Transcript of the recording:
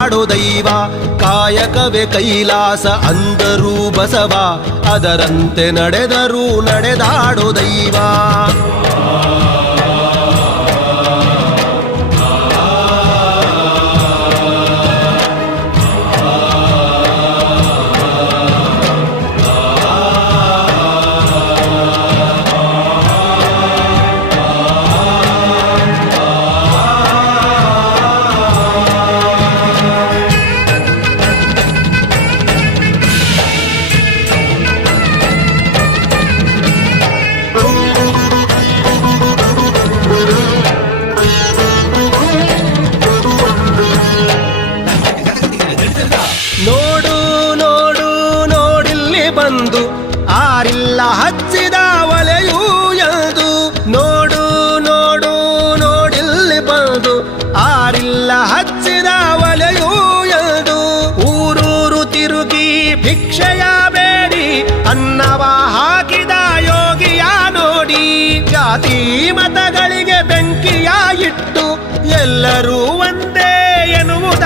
ಮಾಡೋ ದೈವ ಕಾಯಕವೇ ಕೈಲಾಸ ಅಂದರೂ ಬಸವ ಅದರಂತೆ ನಡೆದರೂ ನಡೆದಾಡೋ ದೈವ. ನೋಡು ನೋಡು ನೋಡಿಲ್ಲಿ ಬಂದು ಆರಿಲ್ಲ ಹಚ್ಚಿದ ಒಲೆಯೂ ಎಂದು. ನೋಡು ನೋಡು ನೋಡಿಲ್ಲಿ ಬಂದು ಆರಿಲ್ಲ ಹಚ್ಚಿದ ಒಲೆಯೂ ಎಂದು. ಊರೂರು ತಿರುಗಿ ಭಿಕ್ಷೆಯ ಬೇಡಿ ಅನ್ನವ ಹಾಕಿದ ಯೋಗಿಯ ನೋಡಿ. ಜಾತಿ ಮತಗಳಿಗೆ ಬೆಂಕಿಯ ಇಟ್ಟು ಎಲ್ಲರೂ ಒಂದೇ ಎನ್ನುವುದ